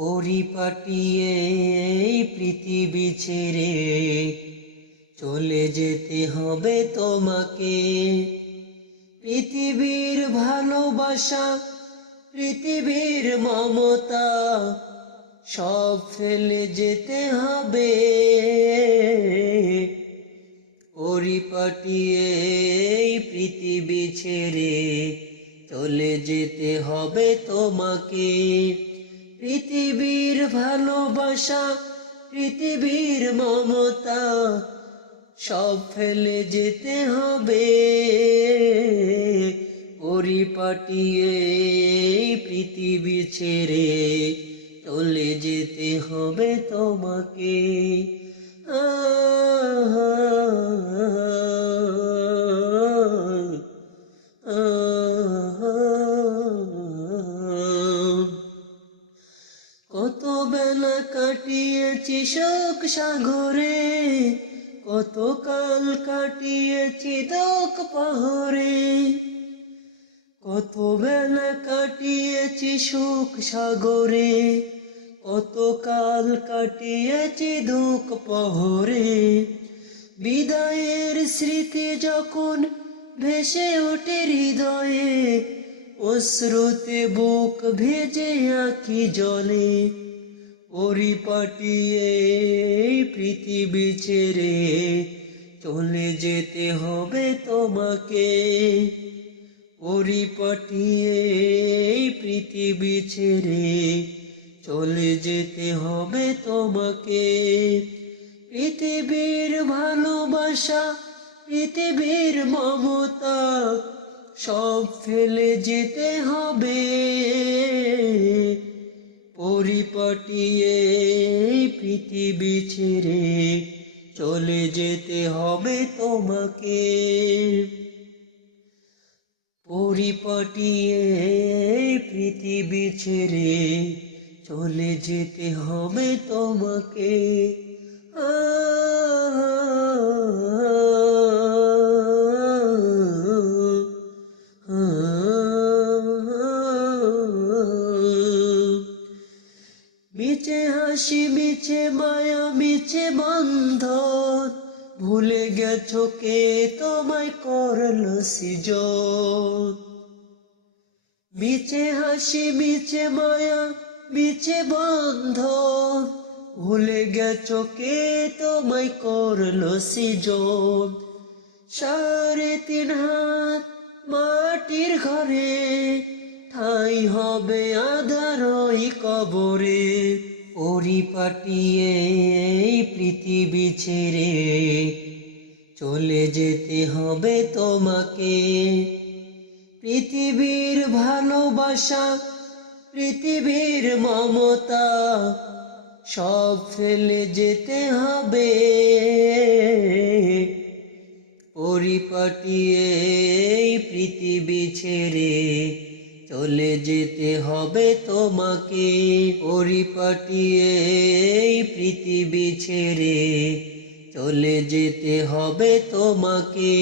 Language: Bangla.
পরিপাটিয়ে এই পৃথিবী ছেড়ে চলে যেতে হবে তোমাকে। পৃথিবীর ভালোবাসা, পৃথিবীর মমতা সব ফেলে যেতে হবে। পরিপাটিয়ে এই পৃথিবী ছেড়ে চলে যেতে হবে তোমাকে। পৃথিবীর ভালোবাসা, পৃথিবীর মমতা সব ফেলে যেতে হবে। পরিপাটিয়ে এই পৃথিবী ছেড়ে চলে যেতে হবে তোমাকে। কত বেলা কাটিয়েছি শোক সাগরে, কত কাল কাটিয়েছি দুঃখ পাহরে। কত বেলা কাটিয়েছি সুখ সাগরে, কত কাল কাটিয়েছি দুঃখ পাহরে। বিদায়ের স্মৃতি যখন ভেসে ওঠে হৃদয়ে, অশ্রুতে বুক ভেজে আঁখি জলে। পরিপাটিয়ে এই পৃথিবী ছেড়ে চলে যেতে হবে তোমাকে। পরিপাটিয়ে এই পৃথিবী ছেড়ে চলে যেতে হবে তোমাকে। পৃথিবীর ভালোবাসা, পৃথিবীর মমতা সব ফেলে যেতে হবে। পরিপাটিয়ে এই পৃথিবী ছেড়ে চলে যেতে হবে তোমাকে। পরিপাটিয়ে এই পৃথিবী ছেড়ে চলে যেতে হবে তোমাকে। মিছে হাসি, মিছে মায়া, মিছে বন্ধন, ভুলে গেছো কে তোমায় করলো সৃজন। মিছে হাসি, মিছে মায়া, মিছে বন্ধন, ভুলে গেছো কে তোমায় করলো সৃজন। 3.5 হাত মাটির ঘরে ঠাঁই হবে আঁধার ওই কবরে। পরিপাটিয়ে এই পৃথিবী ছেড়ে চলে যেতে হবে তোমাকে। পৃথিবীর ভালোবাসা, পৃথিবীর মমতা সব ফেলে যেতে হবে। পরিপাটিয়ে এই পৃথিবী ছেড়ে চলে যেতে হবে তোমাকে। পরিপাটিয়ে এই পৃথিবী ছেড়ে চলে যেতে হবে তোমাকে।